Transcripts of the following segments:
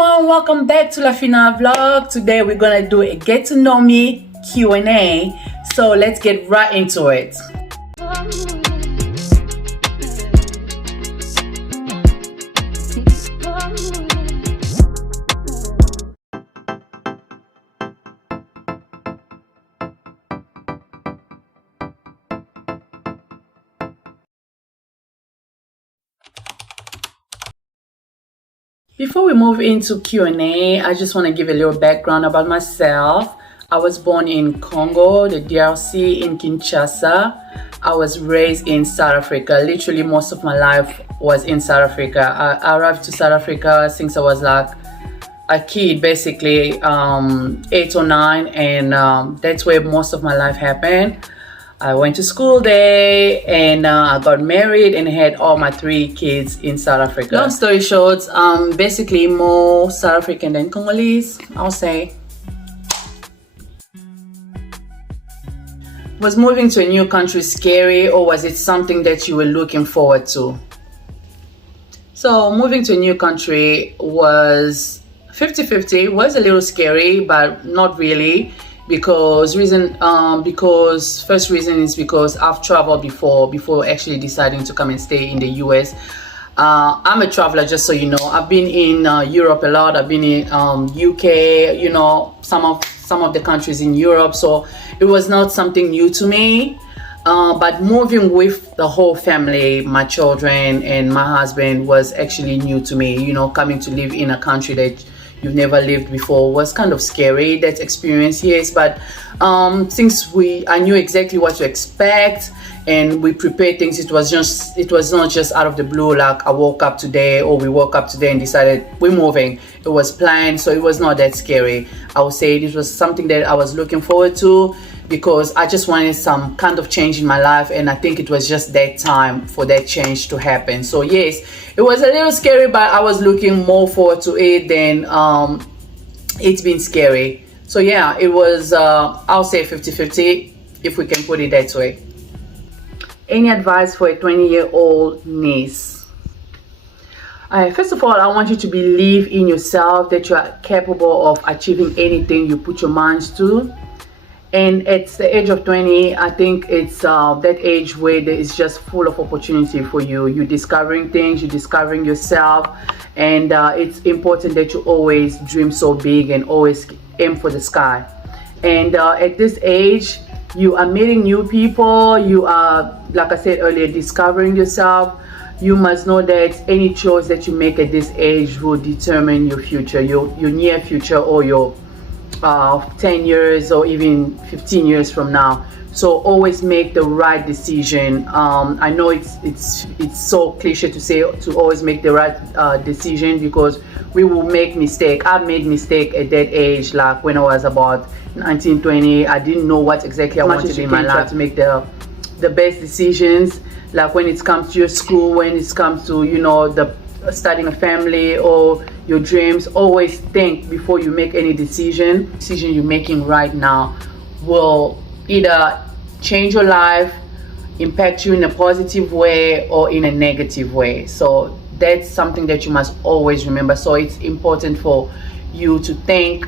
everyone, welcome back to La Fina Vlog. Today we're gonna do a get to know me Q&A. So let's get right into it. Before we move into Q&A, I just want to give a little background about myself. I was born in Congo, the DRC, in Kinshasa. I was raised in South Africa. Literally most of my life was in South Africa. I arrived to South Africa since I was like a kid, basically 8 or 9, and that's where most of my life happened. I went to school there, and I got married and had all my 3 kids in South Africa. Long story short, basically more South African than Congolese, I'll say. Was moving to a new country scary, or was it something that you were looking forward to? So moving to a new country was 50-50. Was a little scary, but not really. Because first reason is because I've traveled before actually deciding to come and stay in the US. I'm a traveler, just so you know. I've been in Europe a lot. I've been in UK, you know, some of the countries in Europe. So it was not something new to me. But moving with the whole family, my children and my husband, was actually new to me. You know, coming to live in a country that you've never lived before was kind of scary, that experience, yes. But since I knew exactly what to expect and we prepared things, it was not just out of the blue, like we woke up today and decided we're moving. It was planned, so it was not that scary. I would say it was something that I was looking forward to, because I just wanted some kind of change in my life, and I think it was just that time for that change to happen. So yes, it was a little scary, but I was looking more forward to it than it's been scary. So yeah, it was, I'll say 50-50, if we can put it that way. Any advice for a 20-year-old niece? First of all, I want you to believe in yourself, that you are capable of achieving anything you put your minds to. And at the age of 20, I think it's that age where there is just full of opportunity for you. You're discovering things, you're discovering yourself, and it's important that you always dream so big and always aim for the sky. And at this age, you are meeting new people, you are, like I said earlier, discovering yourself. You must know that any choice that you make at this age will determine your future, your near future, or your 10 years or even 15 years from now. So always make the right decision. I know it's so cliche to say to always make the right decision, because we will make mistake. I've made mistake at that age, like when I was about 19, 20. I didn't know what exactly I wanted in my life, to make the best decisions. Like when it comes to your school, when it comes to, you know, starting a family or your dreams, always think before you make any decision. Decision you're making right now will either change your life, impact you in a positive way or in a negative way. So that's something that you must always remember. So it's important for you to think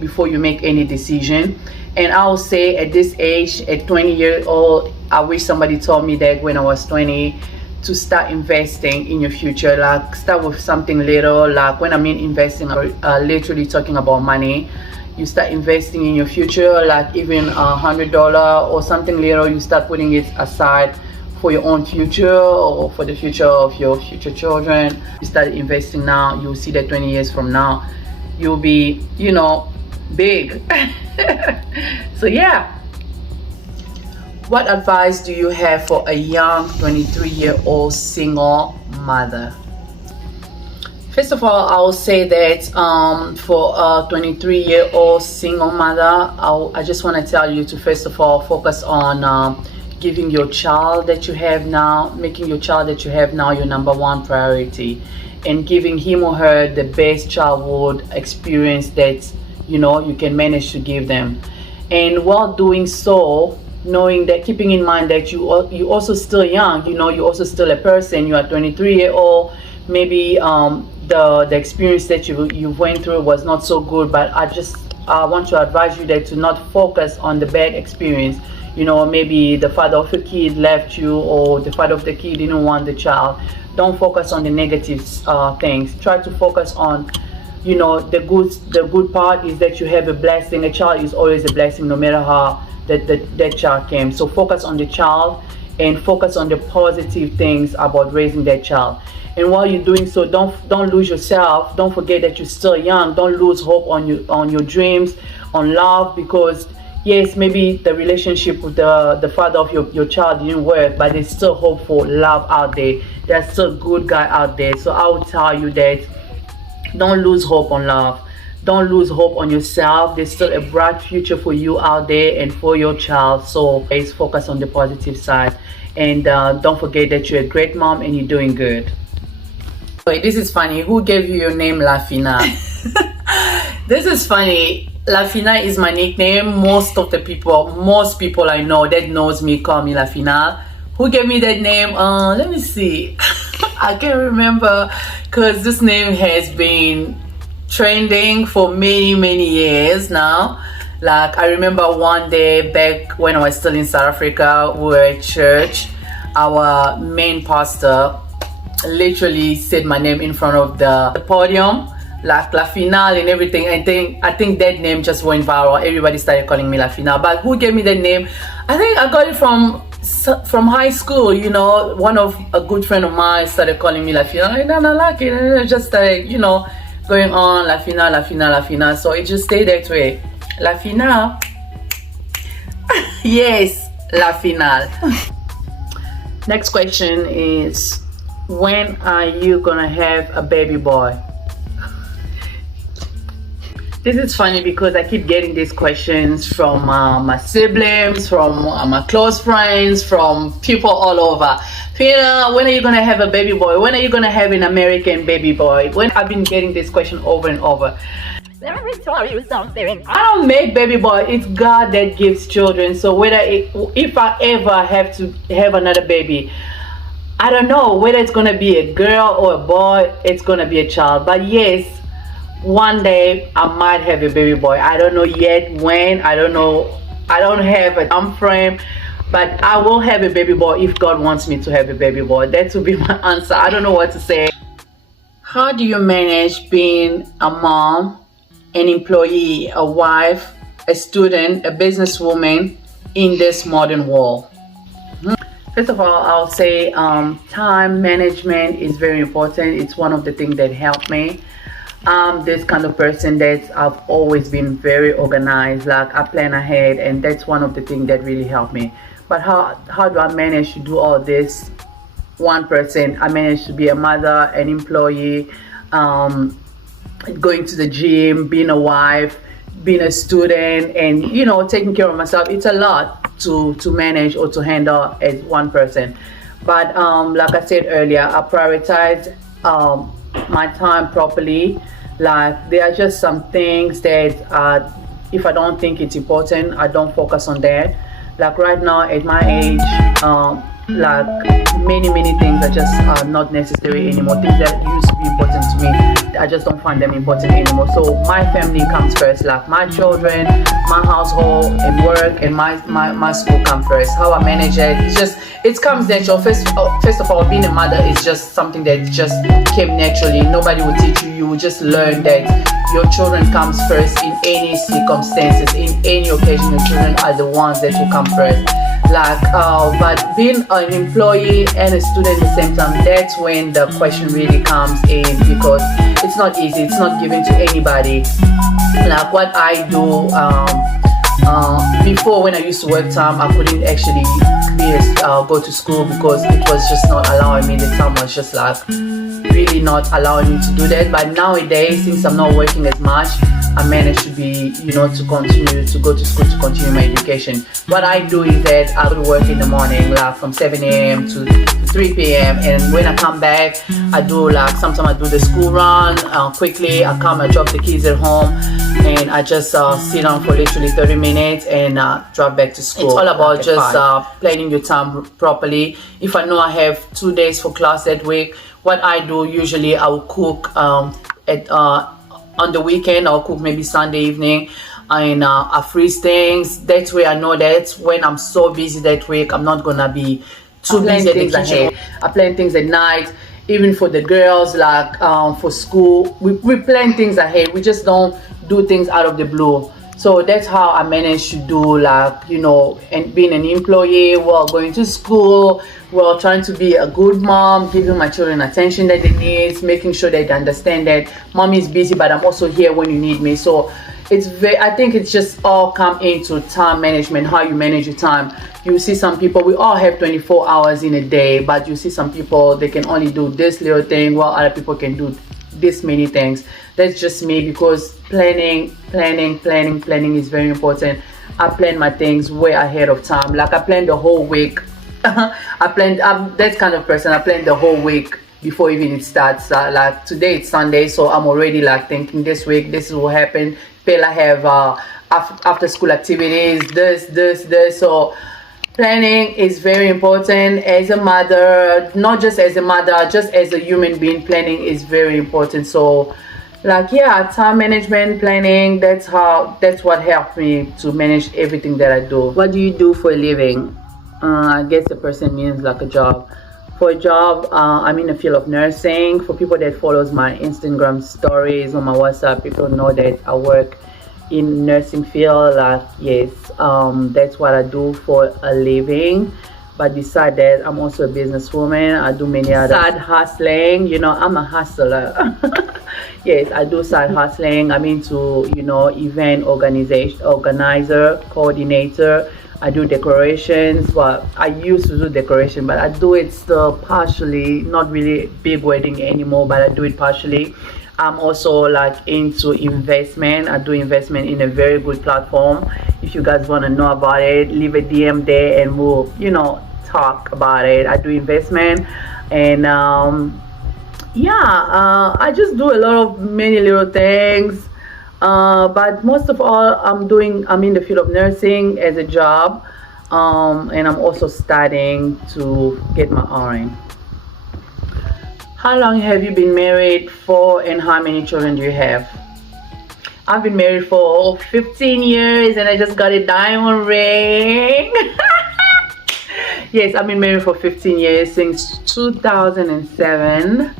before you make any decision. And I'll say at this age, at 20 years old, I wish somebody told me that when I was 20, to start investing in your future. Like start with something little. Like when I mean investing, I'm literally talking about money. You start investing in your future, like even $100 or something little. You start putting it aside for your own future or for the future of your future children. You start investing now, you'll see that 20 years from now you'll be, you know, big. So yeah. What advice do you have for a young 23-year-old single mother? First of all, I will say that for a 23-year-old single mother, I just want to tell you to first of all focus on giving your child that you have now, making your child that you have now your #1 priority, and giving him or her the best childhood experience that, you know, you can manage to give them. And while doing so, knowing that, keeping in mind that you also still young, you know, you're also still a person. You are 23-year-old. Maybe the experience that you went through was not so good, but I want to advise you that to not focus on the bad experience. Maybe the father of your kid left you, or the father of the kid didn't want the child. Don't focus on the negative things. Try to focus on, the good part is that you have a blessing. A child is always a blessing, no matter how that child came. So focus on the child and focus on the positive things about raising that child. And while you're doing so, don't lose yourself. Don't forget that you're still young. Don't lose hope on your dreams, on love, because yes, maybe the relationship with the father of your child didn't work, but there's still hope for love out there. There's still good guy out there. So I would tell you that don't lose hope on love. Don't lose hope on yourself. There's still a bright future for you out there and for your child. So please focus on the positive side. And don't forget that you're a great mom and you're doing good. Wait, this is funny. Who gave you your name, Lafina? This is funny. Lafina is my nickname. Most people I know that knows me call me Lafina. Who gave me that name? Let me see. I can't remember, because this name has been trending for many years now. Like, I remember one day back when I was still in South Africa, we were at church. Our main pastor literally said my name in front of the podium, like La Finale and everything. I think that name just went viral. Everybody started calling me La Finale. But who gave me that name? I think I got it from high school. One of a good friend of mine started calling me La Finale, and I like it, and I just started, going on La Finale, La Finale, La Finale. So it just stayed that way. La Finale. Yes, La Finale. Next question is, when are you gonna have a baby boy? This is funny because I keep getting these questions from my siblings, from my close friends, from people all over. Phila, when are you gonna have a baby boy? When are you gonna have an American baby boy? I've been getting this question over and over. Let me tell you something. I don't make baby boy. It's God that gives children. So if I ever have to have another baby, I don't know whether it's gonna be a girl or a boy. It's gonna be a child. But yes, one day I might have a baby boy. I don't know yet when. I don't know. I don't have a time frame, but I will have a baby boy if God wants me to have a baby boy. That would be my answer. I don't know what to say. How do you manage being a mom, an employee, a wife, a student, a businesswoman in this modern world? First of all, I'll say time management is very important. It's one of the things that helped me. I'm this kind of person that I've always been very organized. Like, I plan ahead, and that's one of the things that really helped me. But how do I manage to do all this? 1%, I managed to be a mother, an employee, going to the gym, being a wife, being a student, and taking care of myself. It's a lot to manage or to handle as one person. But like I said earlier, I prioritize my time properly. Like, there are just some things that if I don't think it's important, I don't focus on that. Like right now at my age, like many things are just not necessary anymore. Things that used to be important to me, I just don't find them important anymore. So my family comes first, like my children, my household and work, and my school come first. How I manage it comes natural. First of all, being a mother is just something that just came naturally. Nobody will teach you. You will just learn that your children comes first in any circumstances, in any occasion. Your children are the ones that will come first. But being an employee and a student at the same time, that's when the question really comes in, because it's not easy. It's not given to anybody. Like what I do, before, when I used to work time, I couldn't actually go to school because it was just not allowing me. The time was just like really not allowing me to do that. But nowadays, since I'm not working as much, I managed to be, to continue to go to school to continue my education. What I do is that I go to work in the morning, like from 7 a.m. to 3 p.m. And when I come back, I do sometimes I do the school run quickly. I come, I drop the kids at home, and I just sit down for literally 30 minutes and drop back to school. It's all about just planning your time properly. If I know I have 2 days for class that week, what I do usually, I will cook at on the weekend. I'll cook maybe Sunday evening, and I freeze things. That's where I know that when I'm so busy that week, I'm not gonna be too busy in the kitchen. I plan things at night, even for the girls, like for school. We plan things ahead. We just don't do things out of the blue. So that's how I managed to do, like, you know, and being an employee while going to school, while trying to be a good mom, giving my children attention that they need, making sure that they understand that mommy is busy, but I'm also here when you need me. So it's I think it's just all come into time management, how you manage your time. You see some people, we all have 24 hours in a day, but you see some people, they can only do this little thing while other people can do this many things. That's just me, because planning is very important. I plan my things way ahead of time. Like, I plan the whole week. I'm that kind of person. I plan the whole week before even it starts. Like, today it's Sunday, so I'm already like thinking, this week this is what happened. Peilla have after school activities, this. So planning is very important as a mother, not just as a mother, just as a human being. Planning is very important. So, like, yeah, time management, planning, that's what helped me to manage everything that I do. What do you do for a living? I guess the person means like a job. For a job, I'm in the field of nursing. For people that follows my Instagram stories on my WhatsApp, people know that I work in nursing field. Like, yes, that's what I do for a living. But beside that, I'm also a businesswoman. I do many other side hustling. You know, I'm a hustler. Yes, I do side hustling. I'm into, you know, event organizer, coordinator. I do decorations. Well, I used to do decoration, but I do it still partially. Not really big wedding anymore, but I do it partially. I'm also like into investment. I do investment in a very good platform. If you guys want to know about it, leave a DM there and we'll, you know, talk about it. I do investment, and yeah, I just do a lot of many little things, but most of all, I'm in the field of nursing as a job, and I'm also studying to get my RN. How long have you been married for, and how many children do you have? I've been married for 15 years and I just got a diamond ring. Yes, I've been married for 15 years, since 2007.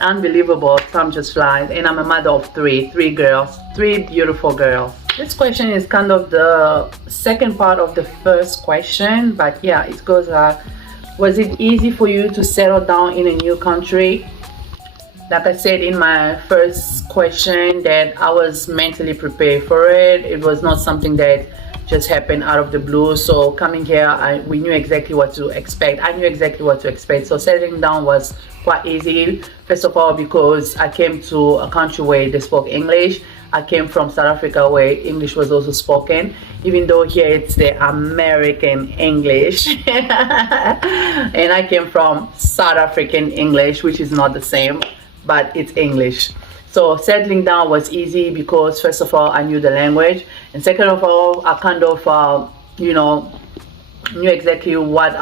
Unbelievable, time just flies. And I'm a mother of three girls, three beautiful girls. This question is kind of the second part of the first question, but yeah, it goes was it easy for you to settle down in a new country? Like I said in my first question, that I was mentally prepared for it. It was not something that just happened out of the blue. So coming here, we knew exactly what to expect. I knew exactly what to expect. So settling down was quite easy. First of all, because I came to a country where they spoke English. I came from South Africa, where English was also spoken, even though here it's the American English. And I came from South African English, which is not the same, but it's English. So settling down was easy because, first of all, I knew the language, and second of all, I kind of you know, knew exactly what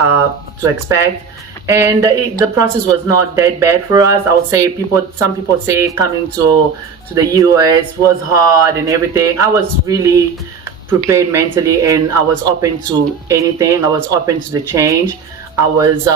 to expect. And the process was not that bad for us. I would say some people say coming to the US was hard and everything. I was really prepared mentally, and I was open to anything. I was open to the change. I was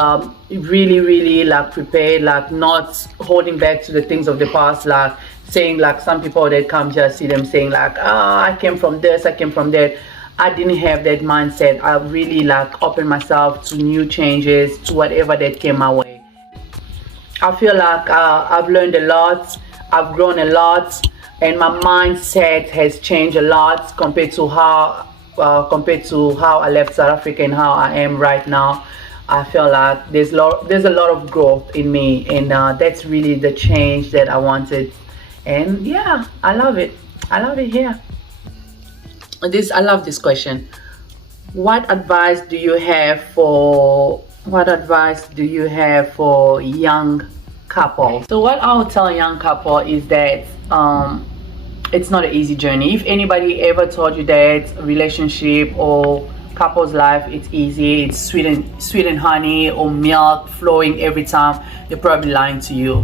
really like prepared, like not holding back to the things of the past, like saying, like some people that come just see them saying like, I came from this, I came from that. I didn't have that mindset. I really like opened myself to new changes, to whatever that came my way. I feel like I've learned a lot, I've grown a lot, and my mindset has changed a lot compared to how I left South Africa and how I am right now. I feel like there's a lot of growth in me, and that's really the change that I wanted. And yeah, I love it. I love it here. I love this question. What advice do you have for young couples? So what I would tell a young couple is that it's not an easy journey. If anybody ever told you that a relationship or couple's life, it's easy, it's sweet and honey or milk flowing every time, they're probably lying to you.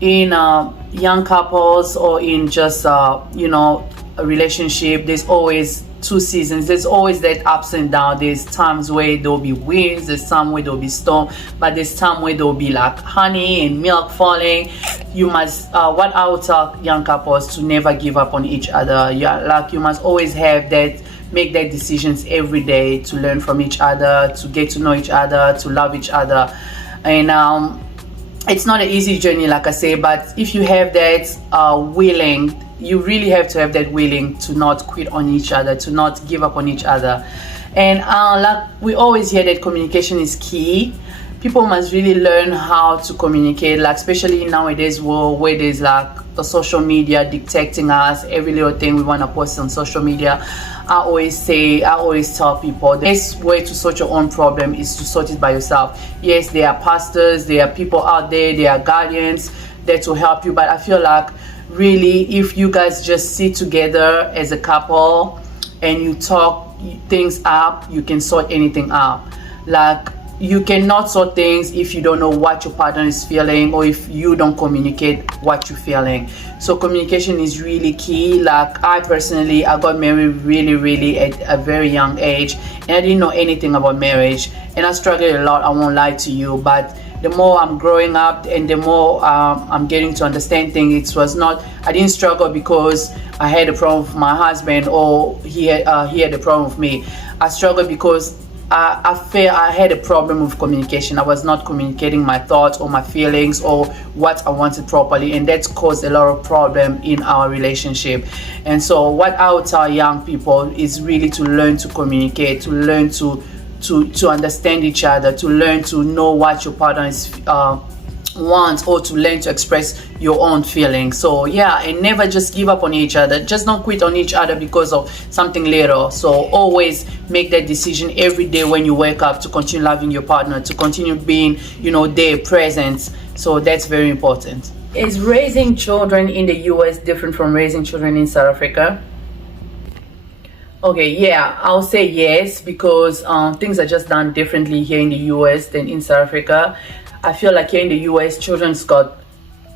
In young couples or in just a relationship, there's always two seasons. There's always that ups and downs. There's times where there'll be winds, there's time where there'll be storm, but there's time where there'll be like honey and milk falling. You must what I would tell young couples, to never give up on each other. You must always have that, make that decisions every day, to learn from each other, to get to know each other, to love each other. And it's not an easy journey, like I say, but if you have that willing, you really have to have that willing to not quit on each other, to not give up on each other. And like we always hear that communication is key. People must really learn how to communicate, like especially in nowadays world where there's like the social media dictating us every little thing we want to post on social media. I always tell people the best way to sort your own problem is to sort it by yourself. Yes, there are pastors, there are people out there, there are guardians that will help you, but I feel like really if you guys just sit together as a couple and you talk things up, you can sort anything out. Like you cannot sort things if you don't know what your partner is feeling, or if you don't communicate what you're feeling. So communication is really key. Like I personally, I got married really at a very young age, and I didn't know anything about marriage, and I struggled a lot, I won't lie to you. But the more I'm growing up and the more I'm getting to understand things, I didn't struggle because I had a problem with my husband or he had a problem with me. I struggled because I feel I had a problem with communication. I was not communicating my thoughts or my feelings or what I wanted properly, and that's caused a lot of problem in our relationship. And so what I would tell young people is really to learn to communicate, to learn to understand each other, to learn to know what your partner is wants, or to learn to express your own feelings. So yeah, and never just give up on each other. Just don't quit on each other because of something little. So always make that decision every day when you wake up to continue loving your partner, to continue being their presence. So that's very important. Is raising children in the US different from raising children in South Africa? Okay, yeah, I'll say yes, because things are just done differently here in the US than in South Africa. I feel like here in the US, children's got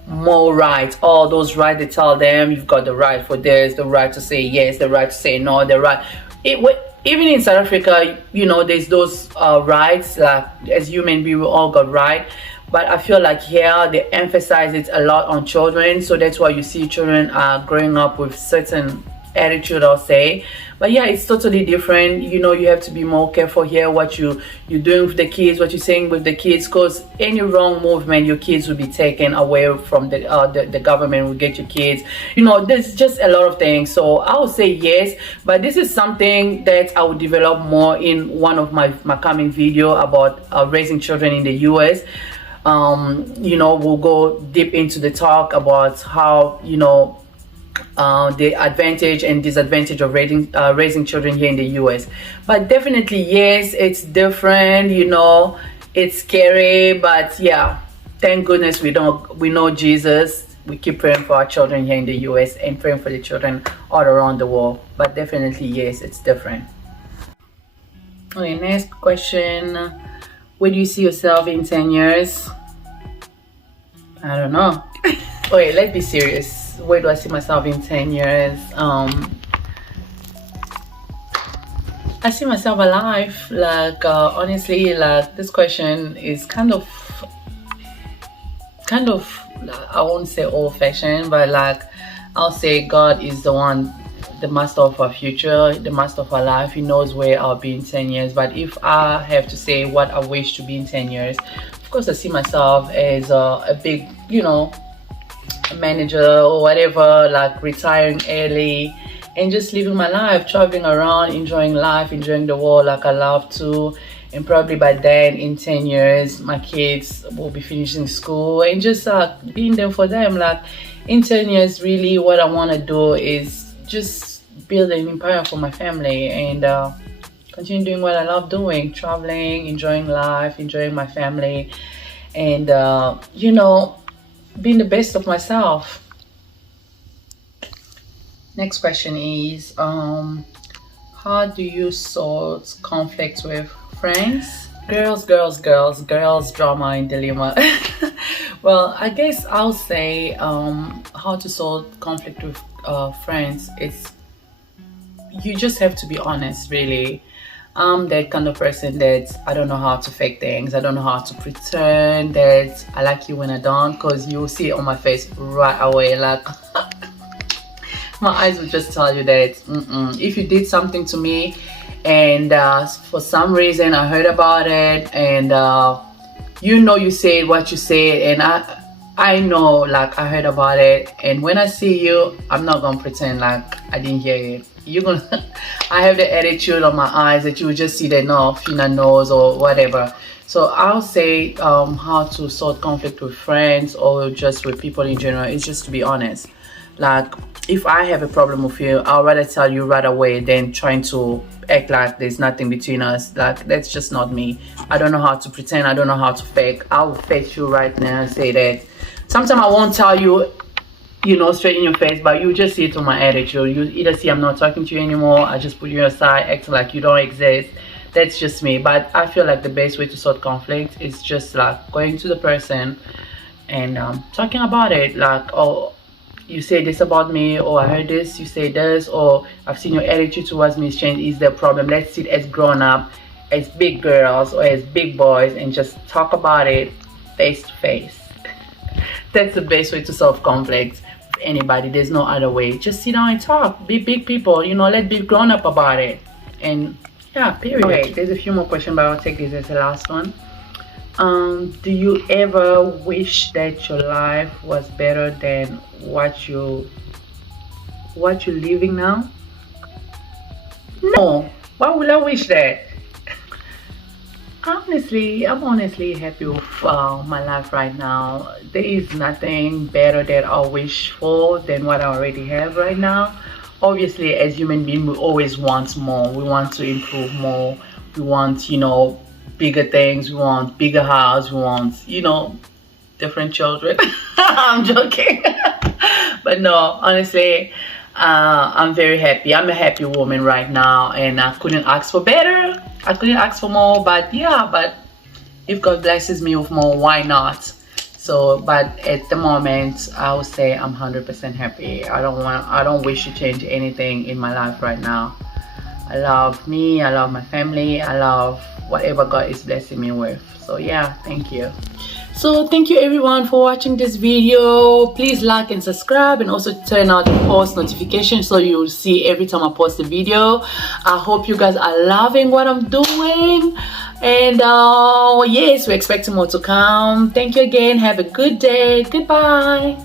more rights. All those rights, they tell them you've got the right for this, the right to say yes, the right to say no, the right. Even in South Africa, there's those rights. Like as human beings, we all got right. But I feel like here they emphasize it a lot on children. So that's why you see children are growing up with certain attitude, I'll say. But yeah, it's totally different. You have to be more careful here what you're doing with the kids, what you're saying with the kids, because any wrong movement, your kids will be taken away from the government will get your kids. There's just a lot of things. So I would say yes, but this is something that I will develop more in one of my coming video about raising children in the US. We'll go deep into the talk about how the advantage and disadvantage of raising children here in the US. But definitely yes, it's different, it's scary, but yeah, thank goodness we know Jesus. We keep praying for our children here in the US and praying for the children all around the world. But definitely yes, it's different. Okay, next question. Where do you see yourself in 10 years? I don't know. Okay, let's be serious. Where do I see myself in 10 years? I see myself alive. Like honestly, like this question is kind of I won't say old-fashioned, but like I'll say God is the one, the master of our future, the master of our life. He knows where I'll be in 10 years. But if I have to say what I wish to be in 10 years, of course I see myself as a big, manager or whatever, like retiring early and just living my life, traveling around, enjoying life, enjoying the world like I love to. And probably by then in 10 years my kids will be finishing school and just being there for them. Like in 10 years, really what I want to do is just build an empire for my family and continue doing what I love doing, traveling, enjoying life, enjoying my family, and being the best of myself. Next question is, how How do you sort conflicts with friends? Girls, drama and dilemma. Well, I guess I'll say how to solve conflict with friends. It's you just have to be honest, really. I'm that kind of person that I don't know how to fake things. I don't know how to pretend that I like you when I don't, because you'll see it on my face right away. Like my eyes will just tell you that if you did something to me and for some reason I heard about it, and you said what you said, and I know, like, I heard about it, and when I see you, I'm not gonna pretend like I didn't hear it. You're gonna I have the attitude on my eyes that you would just see that no, Fina knows or whatever. So I'll say how to sort conflict with friends or just with people in general is just to be honest. Like, if I have a problem with you, I'll rather tell you right away than trying to act like there's nothing between us. Like, that's just not me. I don't know how to pretend. I don't know how to fake. I'll face you right now and say that. Sometimes I won't tell you, straight in your face, but you just see it on my attitude. You either see I'm not talking to you anymore, I just put you aside, acting like you don't exist. That's just me. But I feel like the best way to sort conflict is just like going to the person and talking about it. Like, oh, you say this about me, or I heard this, you say this, or I've seen your attitude towards me is changed. Is there a problem? Let's sit as grown up, as big girls or as big boys, and just talk about it face to face. That's the best way to solve conflict with anybody. There's no other way. Just sit down and talk. Be big people, let's be grown up about it. And yeah, period. Okay, there's a few more questions, but I'll take this as the last one. Do you ever wish that your life was better than what you're living now? No. Why would I wish that? Honestly, I'm honestly happy with my life right now. There is nothing better that I wish for than what I already have right now. Obviously, as human beings, we always want more. We want to improve more. We want, bigger things. We want bigger house. We want, different children. I'm joking. But no, honestly, I'm very happy. I'm a happy woman right now, and I couldn't ask for better. I couldn't ask for more, but if God blesses me with more, why not? So, but at the moment, I would say I'm 100% happy. I don't wish to change anything in my life right now. I love me, I love my family, I love whatever God is blessing me with. So yeah, thank you. So thank you everyone for watching this video. Please like and subscribe, and also turn on the post notification so you'll see every time I post a video. I hope you guys are loving what I'm doing, and yes, we're expecting more to come. Thank you again. Have a good day. Goodbye.